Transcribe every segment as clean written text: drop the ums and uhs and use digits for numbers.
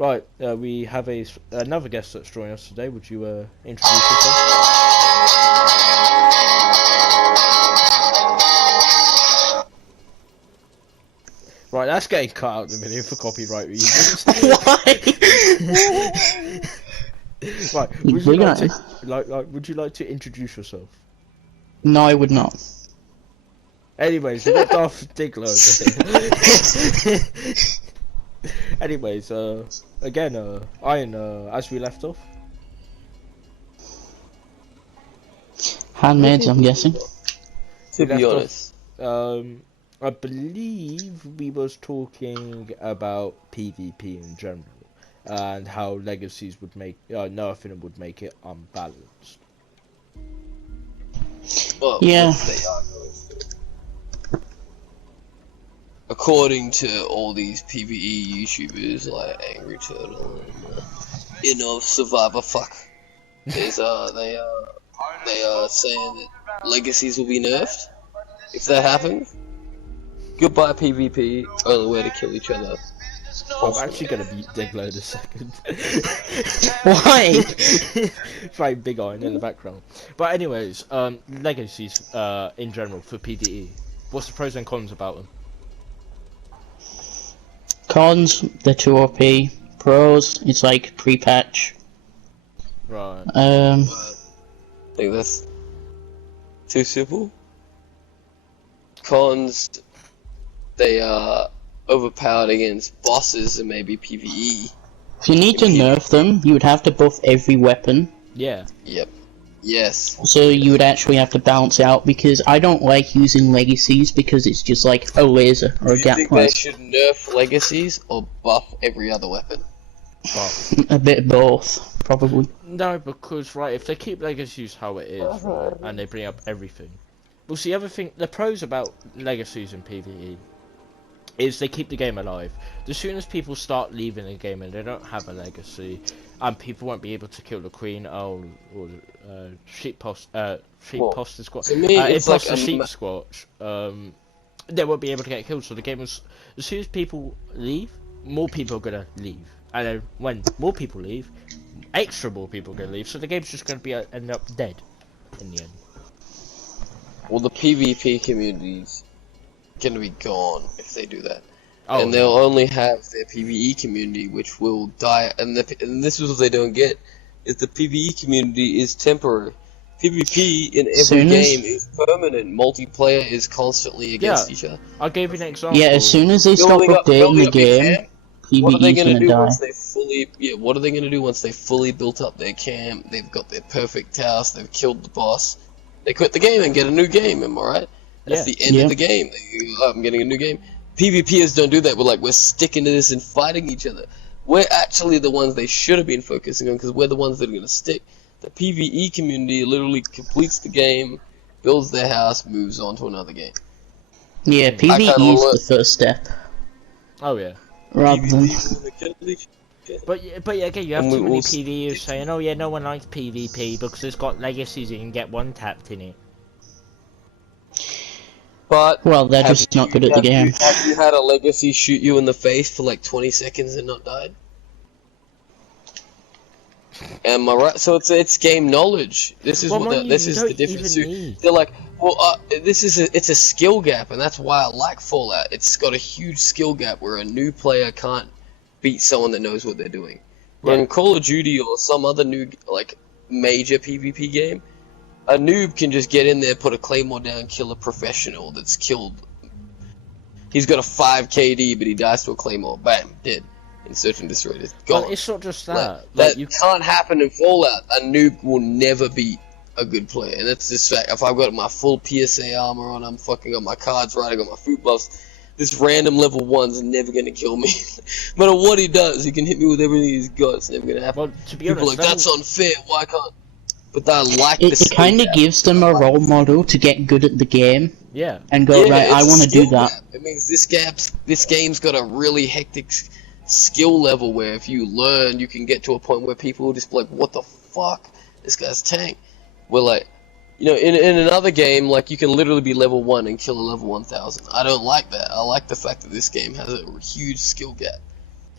Right, we have another guest that's joining us today. Would you introduce yourself? Right, that's getting cut out in a minute for copyright reasons. Why? Right, would you would you like to introduce yourself? No, I would not. Anyways, we got Darth Diggler over here. Anyways, again, Iron, as we left off. Handmaids, I'm guessing. To be honest. I believe we was talking about PvP in general, and how Legacies would make, nothing would make it unbalanced. Well, yeah. They are going to. According to all these PvE YouTubers like Angry Turtle and Survivor Fuck, there's they are saying that Legacies will be nerfed if that happens. Goodbye PvP, only way to kill each other. I'm actually gonna beat Diggler in a second. Why? Right, Big Iron in the background. But anyways, Legacies in general for PvE. What's the pros and cons about them? Cons, they're too OP. Pros, it's like pre-patch. Right. I think that's too simple. Cons, they are overpowered against bosses and maybe PvE. If you need to nerf them, you would have to buff every weapon. Yeah. Yep. Yes. So you would actually have to balance out, because I don't like using Legacies because it's just like a laser or a gap Do you think punch. they should nerf Legacies or buff every other weapon? A bit of both, probably. No, because right, if they keep Legacies how it is, right, and they bring up everything. Well, see, the pros about Legacies in PvE is they keep the game alive. As soon as people start leaving the game and they don't have a legacy, and people won't be able to kill the queen, or sheep poster squat, imposter sheep squatch, they won't be able to get killed. So the game is, as soon as people leave, more people are gonna leave, and then when more people leave, extra more people are gonna leave. So the game's just gonna be end up dead in the end. Well, the PvP community's gonna be gone if they do that. Oh, and they'll only have their PvE community, which will die. And this is what they don't get: is the PvE community is temporary. PvP in every game is permanent. Multiplayer is constantly against each other. I gave you an example. Yeah, as soon as they stop updating the game, what are they PvE's gonna do die. once they fully? Yeah, what are they gonna do once they fully built up their camp? They've got their perfect house. They've killed the boss. They quit the game and get a new game. Am I right? That's the end of the game. I'm getting a new game. PvPers don't do that. We're sticking to this and fighting each other. We're actually the ones they should have been focusing on, because we're the ones that are going to stick. The PvE community literally completes the game, builds their house, moves on to another game. Yeah, PvE is the first step. Oh yeah. Rather than... But yeah, again, you have too many PvEs saying, oh yeah, no one likes PvP because it's got Legacies and you can get one tapped in it. But well, they're just not good at the game. Have you had a Legacy shoot you in the face for like 20 seconds and not died? Am I right? So it's game knowledge. This is this is the difference. They're like, well, it's a skill gap, and that's why I like Fallout. It's got a huge skill gap where a new player can't beat someone that knows what they're doing. But in Call of Duty or some other new major PvP game, a noob can just get in there, put a claymore down, kill a professional that's killed. He's got a 5 KD, but he dies to a claymore. Bam, dead. In Search and Destroy. It's gone. Well, it's not just that. That can't happen in Fallout. A noob will never beat a good player, and that's just fact. If I've got my full PSA armor on, I'm fucking got my cards right, I got my fruit buffs. This random level 1's never gonna kill me. No matter what he does, he can hit me with everything he's got. It's never gonna happen. Well, to be honest, people are like, that's unfair. Why can't? But I like it kind of gives them a role model to get good at the game. Yeah. And go, right, I want to do that. Gap. It means this game's got a really hectic skill level where if you learn, you can get to a point where people will just be like, what the fuck? This guy's tank. We're like, in another game, like, you can literally be level 1 and kill a level 1000. I don't like that. I like the fact that this game has a huge skill gap.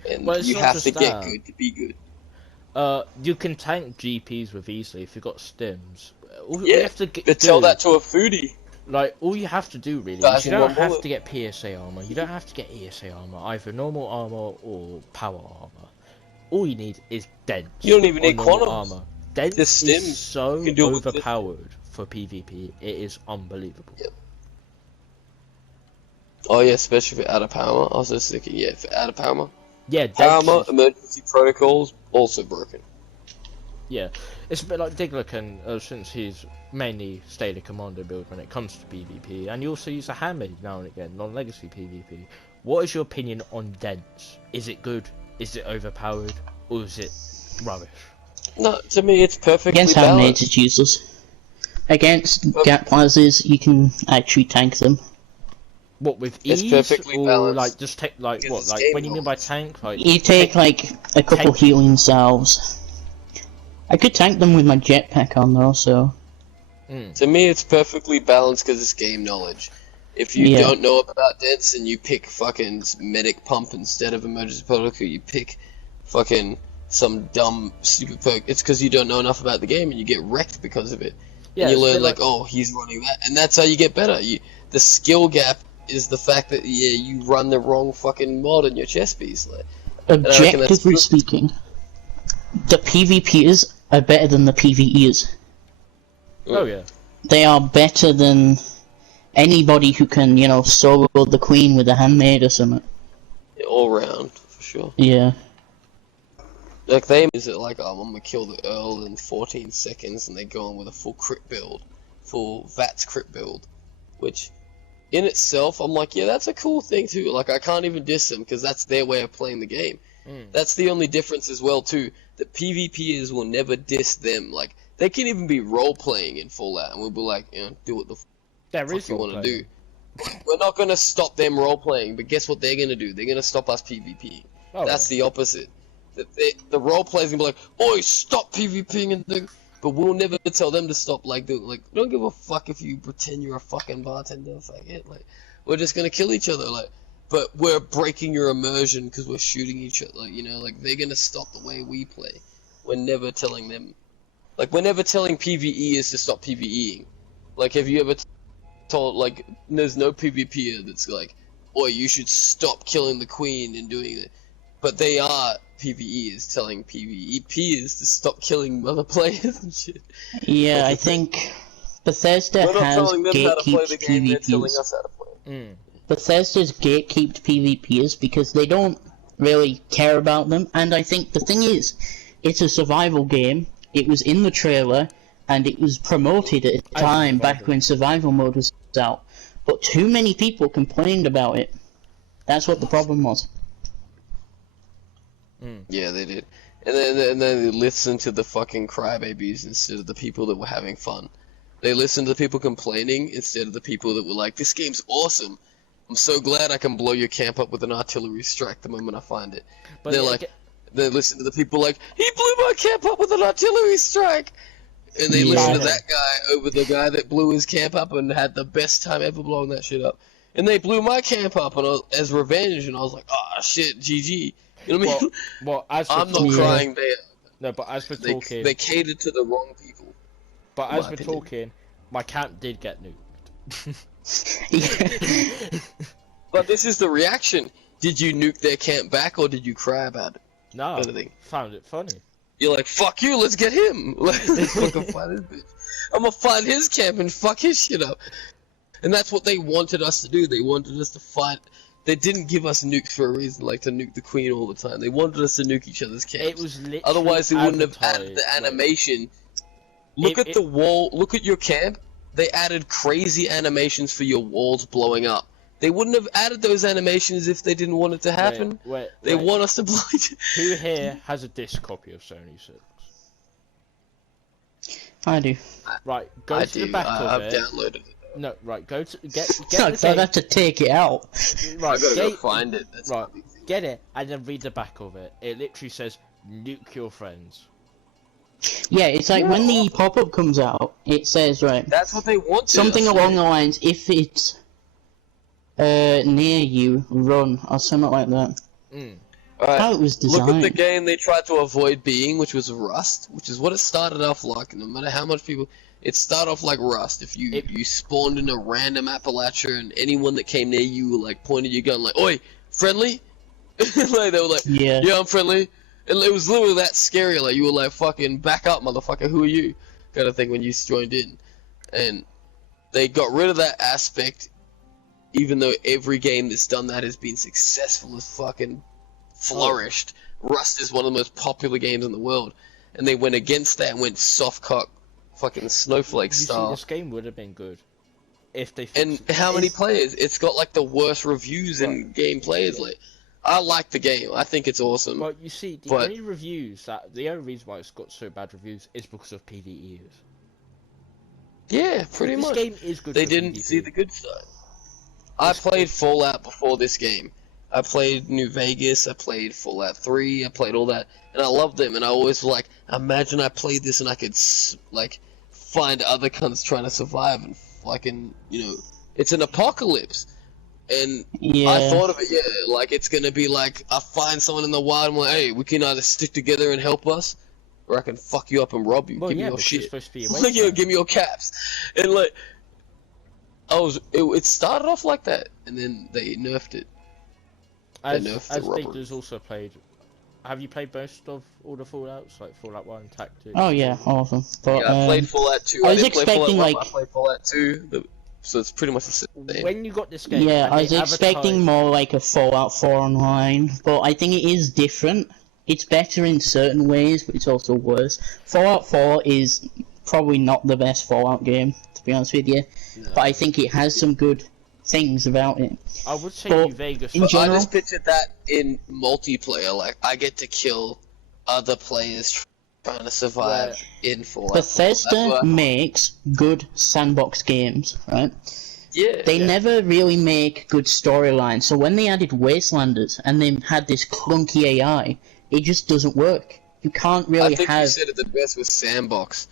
and well, you have to get good to be good. You can tank GPs with easily if you've got stims. All Yeah, you have to but tell that to a foodie. Like, all you have to do really is you don't have to get PSA armor, you don't have to get ESA armor, either normal armor or power armor. All you need is dents. You don't even need quantum armor. Dents is so overpowered for PvP, it is unbelievable. Yep. Oh yeah, especially for out of power. I was just thinking, yeah, for out of power. Yeah, armor, emergency protocols, also broken. Yeah, it's a bit like Diglin, since he's mainly stayed a commander build when it comes to PvP, and you also use a handmaid now and again, non-legacy PvP. What is your opinion on dents? Is it good? Is it overpowered? Or is it rubbish? No, to me it's perfectly Against handmaids it's useless. Against gap plazas you can actually tank them. What, with ease? It's perfectly or balanced. like just take like what? Like when you mean by tank? Like you take like a couple healing salves. I could tank them with my jetpack on though, so. To me, it's perfectly balanced because it's game knowledge. If you don't know about dents and you pick fucking medic pump instead of emergency protocol, you pick fucking some dumb stupid perk. It's because you don't know enough about the game and you get wrecked because of it. Yeah, and you learn like, oh, he's running that, and that's how you get better. The skill gap is the fact that you run the wrong fucking mod in your chess piece. Like, objectively speaking, the PvPers are better than the PvEers. Oh yeah. They are better than anybody who can, solo the queen with a handmaid or something. All round, for sure. Yeah. Like is it like, I'm gonna kill the Earl in 14 seconds, and they go on with a full crit build, full VATS crit build, which, in itself, I'm like, yeah, that's a cool thing too. Like, I can't even diss them because that's their way of playing the game. That's the only difference as well too. That PvPers will never diss them. Like, they can even be role playing in Fallout, and we'll be like, do what the fuck you want to do. We're not gonna stop them role playing, but guess what they're gonna do? They're gonna stop us PvP. That's the opposite. The role players gonna be like, "Oi, stop PvPing and thing," but we'll never tell them to stop. Like, don't give a fuck if you pretend you're a fucking bartender. Fuck it. Like, we're just gonna kill each other. Like, but we're breaking your immersion because we're shooting each other. Like, like they're gonna stop the way we play. We're never telling them. Like, we're never telling PvEers to stop PvEing. Like, have you ever told, like, there's no PvPer that's like, "Oi, you should stop killing the queen and doing it." But they are PvEers telling PvEpers to stop killing other players and shit. Yeah, I think Bethesda has gatekeeped PvPers. Bethesda's gatekeeped PvPers because they don't really care about them, and I think the thing is, it's a survival game. It was in the trailer, and it was promoted at a time back when survival mode was out. But too many people complained about it. That's what the problem was. Yeah, they did. And then they listened to the fucking crybabies instead of the people that were having fun. They listened to the people complaining instead of the people that were like, "This game's awesome. I'm so glad I can blow your camp up with an artillery strike the moment I find it." But they're like, they listen to the people like, "He blew my camp up with an artillery strike!" And they listen to that guy over the guy that blew his camp up and had the best time ever blowing that shit up. And they blew my camp up as revenge, and I was like, "Oh shit, GG." You know what I mean? Well, I'm not crying there. No, but as we're talking... They catered to the wrong people. But as we're talking, my camp did get nuked. But this is the reaction. Did you nuke their camp back, or did you cry about it? No, found it funny. You're like, "Fuck you, let's get him." Let's fucking find this bitch. I'm gonna find his camp and fuck his shit up. And that's what they wanted us to do. They wanted us to fight... They didn't give us nukes for a reason, like to nuke the queen all the time. They wanted us to nuke each other's camps. It was literally otherwise, they wouldn't have added the animation. Look at the wall. Look at your camp. They added crazy animations for your walls blowing up. They wouldn't have added those animations if they didn't want it to happen. They want us to blow it. Who here has a disc copy of Sony 6? I do. Right, go to the back of it. I've downloaded it. No, right, go to get I'd have to take it out. Right, I gotta go find it. That's right, get it and then read the back of it. It literally says "nuke your friends." Yeah, it's like when the pop-up comes out, it says That's what they want. Something along the lines, if it's near you, run or something like that. how it was designed. Look at the game they tried to avoid being, which was Rust, which is what it started off like. No matter how much people, it started off like Rust. If you spawned in a random Appalachia and anyone that came near you like pointed your gun like, "Oi, friendly?" Like they were like, "Yeah, I'm friendly." And it was literally that scary. Like you were like, "Fucking back up, motherfucker! Who are you?" kind of thing when you joined in. And they got rid of that aspect, even though every game that's done that has been successful as fucking flourished. Rust is one of the most popular games in the world, and they went against that and went soft cock, fucking snowflake style. See, this game would have been good if they. And how many players? It's got like the worst reviews in game players. Like, I like the game. I think it's awesome. Well, you see, the only reason why it's got so bad reviews is because of PvEers. Yeah, pretty much. This game is good. They didn't see the good side. I played Fallout before this game. I played New Vegas, I played Fallout 3, I played all that, and I loved them, and I always like, imagine I played this and I could, like, find other cunts trying to survive, and fucking, you know, it's an apocalypse, and I thought of it, like, it's gonna be like, I find someone in the wild, and I'm like, hey, we can either stick together and help us, or I can fuck you up and rob you, give me your shit, like, give me your caps, and like, it started off like that, and then they nerfed it. As Victor's also played, have you played most of all the Fallouts, like Fallout 1, Tactics? Oh yeah, all of them. But, yeah, I played Fallout 2. I was expecting I played Fallout 2, so it's pretty much the same. When you got this game, yeah, I was expecting more like a Fallout 4 online, but I think it is different. It's better in certain ways, but it's also worse. Fallout 4 is probably not the best Fallout game, to be honest with you, but I think it has some good things about it. I would say New Vegas. In general, I just pictured that in multiplayer, like I get to kill other players trying to survive in Fallout. Bethesda makes good sandbox games, right? Yeah. They never really make good storylines, so when they added Wastelanders and they had this clunky AI, it just doesn't work. You can't really I think you said it the best with sandbox.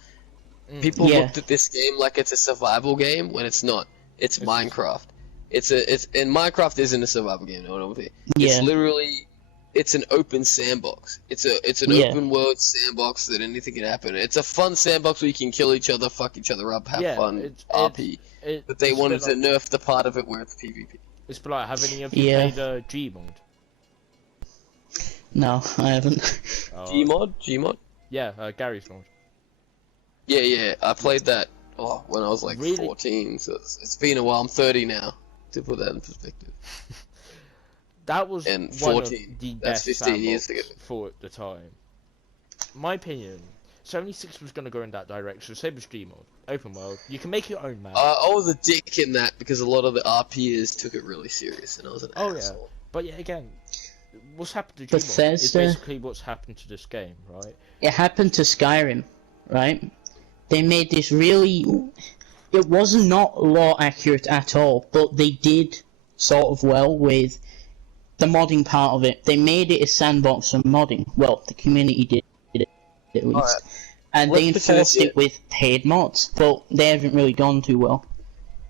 People looked at this game like it's a survival game when it's not. It's Minecraft. And Minecraft isn't a survival game. No, no, it's literally, it's an open sandbox. It's an open world sandbox that anything can happen. It's a fun sandbox where you can kill each other, fuck each other up, have fun, RP. But they wanted to nerf the part of it where it's PvP. It's like, have any of you played Gmod? No, I haven't. Gmod? Yeah, Gary's mod. Yeah, I played that when I was like 14, so it's been a while. I'm 30 now. To put that in perspective. That was and 14. One of the That's best 15 years ago. For at the time. My opinion, 76 was going to go in that direction. Same as Gmod. Open world. You can make your own map. I was a dick in that because a lot of the RPers took it really serious, and I was an asshole. Yeah. But yeah, again, what's happened to Gmod is basically what's happened to this game, right? It happened to Skyrim, right? They made this really... It was not lore accurate at all, but they did sort of well with the modding part of it. They made it a sandbox for modding. Well, the community did it at least. And they enforced it with paid mods, but they haven't really gone too well.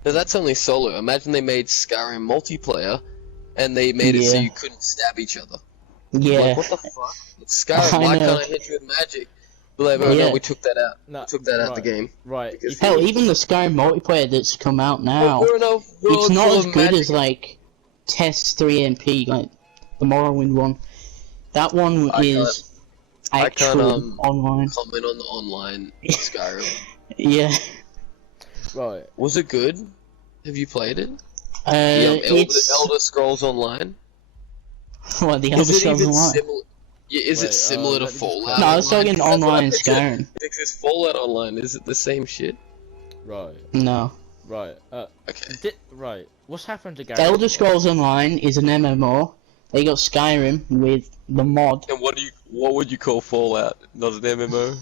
No, that's only solo. Imagine they made Skyrim multiplayer, and they made it so you couldn't stab each other. Yeah. Like, what the fuck? It's Skyrim, why can't I hit you with magic? Like, no, we took that out. No, we took that out the game. Right. Hell, even the Skyrim multiplayer that's come out now, it's not as good as, like, Test 3MP, like, the Morrowind one. That one is actual online. Comment on the online Skyrim. Yeah. Right. Was it good? Have you played it? It's... Elder Scrolls Online? What, the Elder Scrolls Online? Yeah, is it similar to Fallout? No, I was talking online Skyrim. Because Fallout Online, is it the same shit? Right. No. Right. Okay. Right. What's happened to Gary? Elder Scrolls Online is an MMO. They got Skyrim with the mod. And what would you call Fallout? Not an MMO?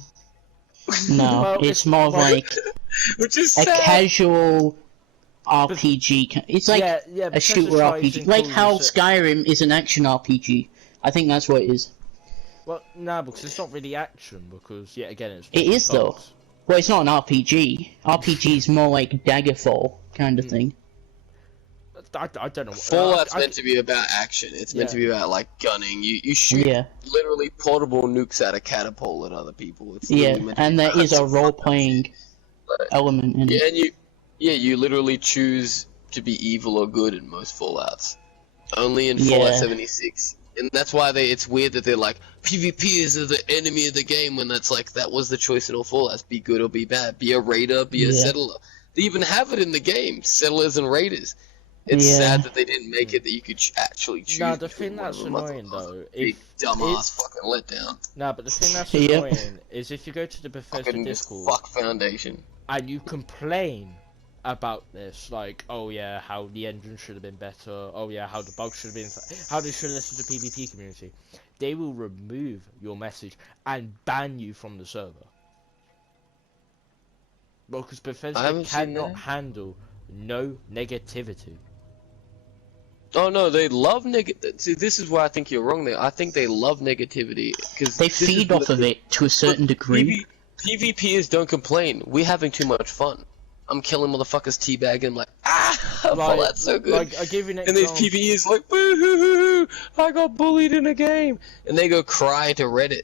No, well, it's more like which is a casual RPG. It's like a shooter RPG. Like how Skyrim is an action RPG. I think that's what it is. Well, no, because it's not really action, because, again, it's... It is, though. Well, it's not an RPG. RPG is more like Daggerfall kind of thing. I don't know. Fallout's meant to be about action. It's meant to be about like gunning. You shoot literally portable nukes out of catapult at other people. It's and there is a role-playing element in it. And you literally choose to be evil or good in most Fallouts. Only in Fallout 76. And that's why it's weird that they're like, PvP is the enemy of the game, when that's like, that was the choice in all Fallouts. Be good or be bad. Be a raider, be a settler. They even have it in the game, settlers and raiders. It's sad that they didn't make it that you could actually choose. No, the thing that's annoying though, big dumbass fucking letdown. No, but the thing that's annoying is if you go to the Bethesda Discord, fuck Foundation, and you complain about this, like, oh yeah, how the engine should have been better, oh yeah, how the bugs should have been, how they should listen to the PvP community, they will remove your message and ban you from the server. Because Bethesda cannot handle no negativity. Oh no, they love See, this is why I think you're wrong there. I think they love negativity because they feed off of it to a certain degree. PvPers don't complain. We're having too much fun. I'm killing motherfuckers, teabagging. I'm like, well, that's so good. Like, I give you an example. And these PvEs like, boo-hoo-hoo, I got bullied in a game, and they go cry to Reddit.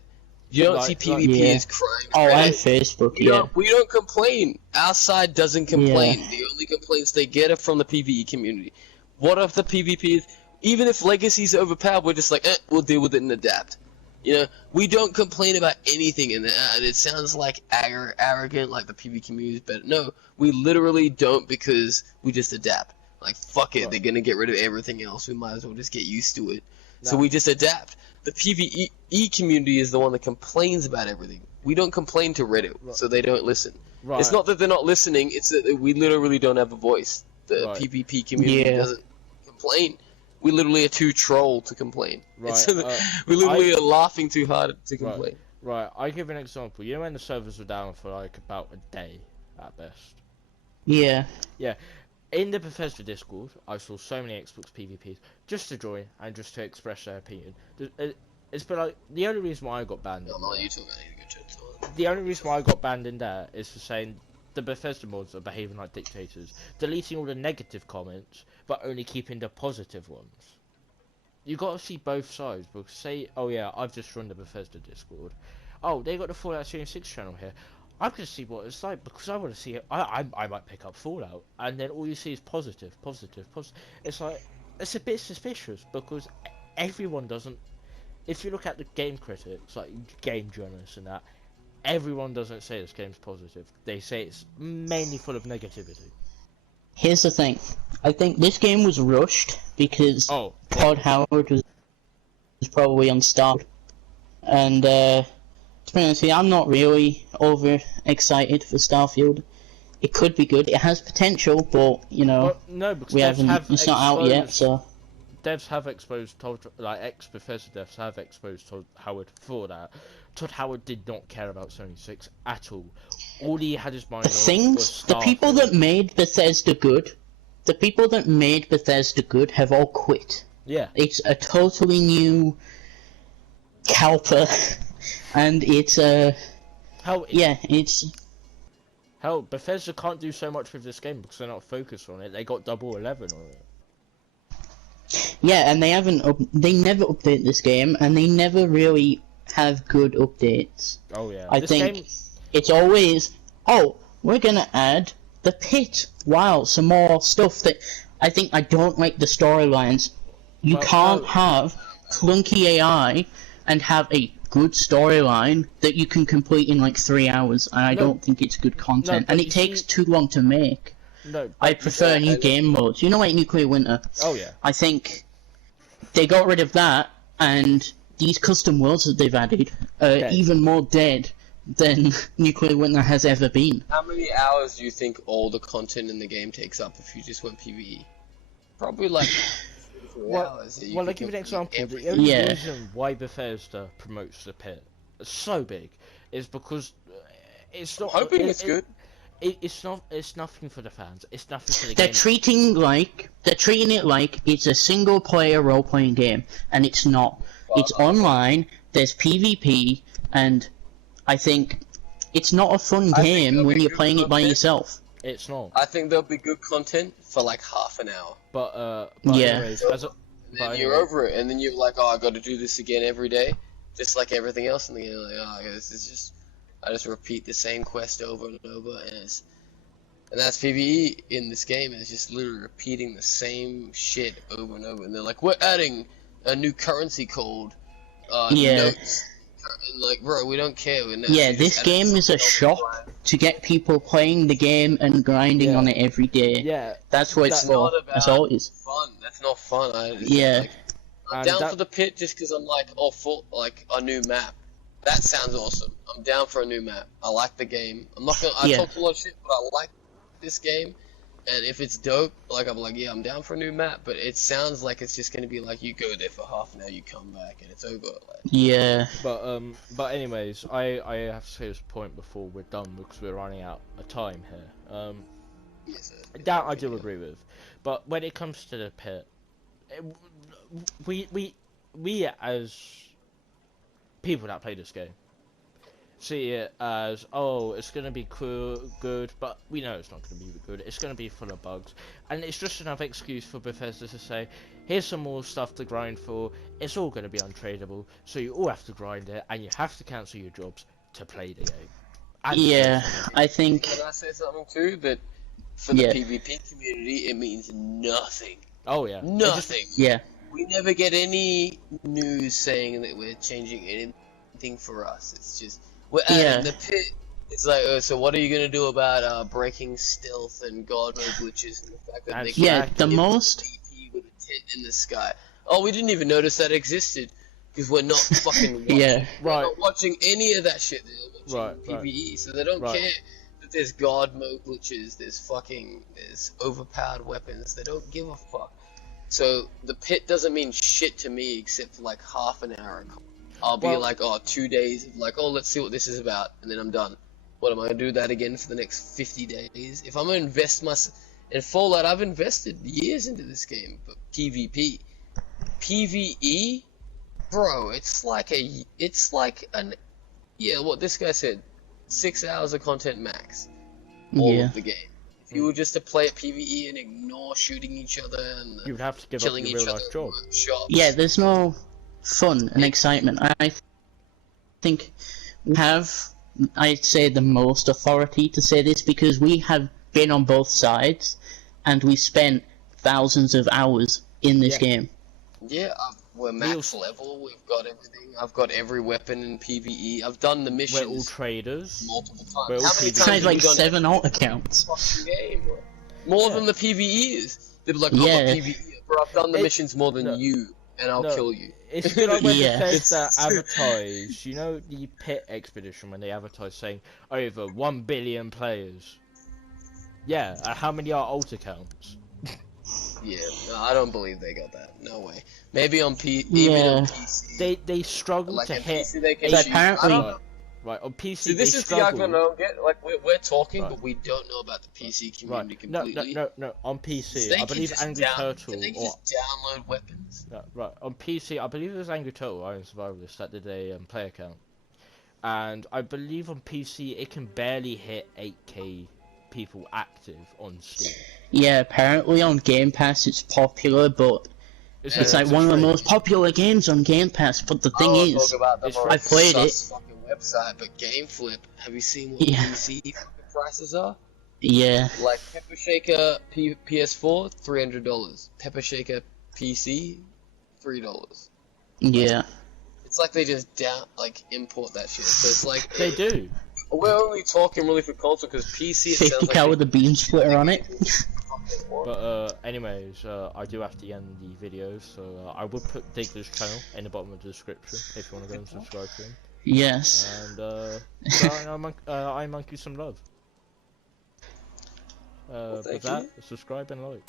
You don't see PvPers crying to Reddit. On Facebook, We don't complain. Our side doesn't complain. The only complaints they get are from the PvE community. What if the PvPers, even if Legacies are overpowered, we're just like, we'll deal with it and adapt. You know, we don't complain about anything, and it sounds like arrogant, like the PvP community is better. No, we literally don't, because we just adapt. Like, fuck it, they're gonna get rid of everything else, we might as well just get used to it. No. So we just adapt. The PvE community is the one that complains about everything. We don't complain to Reddit, so they don't listen. Right. It's not that they're not listening, it's that we literally don't have a voice. The PvP community doesn't complain. We literally are too troll to complain. Right. We literally are laughing too hard to complain. Right. I give an example. You know when the servers were down for like about a day at best? Yeah. Yeah. In the Bethesda Discord, I saw so many Xbox PvPs just to join and just to express their opinion. It's been like, the only reason why I got banned. No, I'm not letting you talk about anything. The only reason why I got banned in there is for saying the Bethesda mods are behaving like dictators, deleting all the negative comments, but only keeping the positive ones. You gotta see both sides, because say, oh yeah, I've just run the Bethesda Discord. Oh, they got the Fallout 76 channel here. I'm gonna see what it's like, because I want to see it. I might pick up Fallout, and then all you see is positive. It's like, it's a bit suspicious, because everyone doesn't. If you look at the game critics, like game journalists and that, everyone doesn't say this game's positive. They say it's mainly full of negativity. Here's the thing. I think this game was rushed because Todd Howard was probably unstopped. And, to be honest with you, I'm not really over excited for Starfield. It could be good. It has potential, but, you know, it's not out yet, so... Devs have exposed ex-Bethesda devs have exposed Todd Howard for that. Todd Howard did not care about 76 at all. All he had his mind on was the people that made Bethesda good, have all quit. Yeah. It's a totally new caliper, and it's Hell, Bethesda can't do so much with this game because they're not focused on it. They got double 11 on it. Yeah, and they never update this game, and they never really have good updates. Oh yeah. I think it's always, we're gonna add the pit. Wow, some more stuff that I don't like the storylines. You can't have clunky AI and have a good storyline that you can complete in like 3 hours, and I don't think it's good content, and it takes too long to make. No, I prefer new game modes. You know, like Nuclear Winter. Oh yeah. I think they got rid of that, and these custom worlds that they've added are even more dead than Nuclear Winter has ever been. How many hours do you think all the content in the game takes up if you just went PvE? Probably like 4 hours. Well, I'll give you an example. The only reason why Bethesda promotes the pit so big is because it's not. I'm hoping it's good. It's not. It's nothing for the fans. It's nothing for the they're game. They're treating it like it's a single-player role-playing game, and it's not. It's online. There's PvP, and I think it's not a fun game when you're playing it by yourself. It's not. I think there'll be good content for like half an hour. But yeah. anyways, and then you're over it, and then you're like, oh, I got to do this again every day, just like everything else, and then you're like, oh, this is just, I just repeat the same quest over and over, and that's PvE in this game. It's just literally repeating the same shit over and over, and they're like, we're adding a new currency called notes. And like, bro, we don't care. This game is a shock to get people playing the game and grinding on it every day. Yeah, that's what it's for. That's all it is. Fun. That's not fun. I'm down for the pit just because I'm like, for like a new map. That sounds awesome. I'm down for a new map. I like the game. I'm not gonna. I talked a lot of shit, but I like this game. And if it's dope, like I'm like, yeah, I'm down for a new map. But it sounds like it's just gonna be like you go there for half an hour, you come back, and it's over. Like. Yeah. But anyways, I have to say this point before we're done because we're running out of time here. That I do agree with. But when it comes to the pit, we as people that play this game see it as, oh, it's gonna be cool, good, but we know it's not gonna be good. It's gonna be full of bugs, and it's just another excuse for Bethesda to say, here's some more stuff to grind for. It's all gonna be untradeable, so you all have to grind it, and you have to cancel your jobs to play the game. I think. Can I say something too? That for the PvP community, it means nothing. Oh yeah, nothing. Yeah. We never get any news saying that we're changing anything for us. It's just. We're adding the pit. It's like, so what are you gonna do about breaking stealth and god mode glitches and the fact that they can the most DP with a tent in the sky? Oh, we didn't even notice that existed because we're not fucking watching. We're not watching any of that shit. They're watching PvE, so they don't care that there's god mode glitches. There's overpowered weapons. They don't give a fuck. So the pit doesn't mean shit to me except for like half an hour. I'll be like, 2 days of like, let's see what this is about, and then I'm done. What am I gonna do that again for the next 50 days? If I'm gonna invest in Fallout, I've invested years into this game, but PvP, PvE, bro, it's like what this guy said, 6 hours of content max, all of the game. If you were just to play at PvE and ignore shooting each other and you'd have to give up your real life job. Yeah, there's no fun and excitement. I think we have, I'd say, the most authority to say this because we have been on both sides and we spent thousands of hours in this game. Yeah, we're max level, we've got everything. I've got every weapon in PvE. I've done the missions. We're all traders. Multiple times. How many times have like 7 alt accounts. More than the PvE is. They're like, oh, PvE, bro, I've done the missions more than you. And I'll kill you. It's good like when Bethesda advertise, you know, the pit expedition when they advertise saying over 1 billion players. Yeah, how many are alt accounts? Yeah, no, I don't believe they got that. No way. Maybe on even on PC. They struggle to hit. PC they can apparently. Right, on PC so this is the argument I don't get. Like, we're talking, but we don't know about the PC community completely. No. On PC, I believe Angry Turtle. Can they just download weapons? No, right, on PC, I believe it was Angry Turtle, Iron Survivalist, that did a play account. And I believe on PC, it can barely hit 8k people active on Steam. Yeah, apparently on Game Pass it's popular, but it's like one of the most popular games on Game Pass. But the thing is, I played it. Website, but GameFlip, have you seen what PC prices are? Yeah. Like Pepper Shaker PS4, $300. Pepper Shaker PC, $3. Yeah. It's like they just import that shit. So it's like they do. We're only talking really for console because PC. 50 with a beam splitter on it. But anyways, I do have to end the video, so I will put Digler's channel in the bottom of the description if you want to go and subscribe to him. Yes. And I monkey some love. With that, subscribe and like.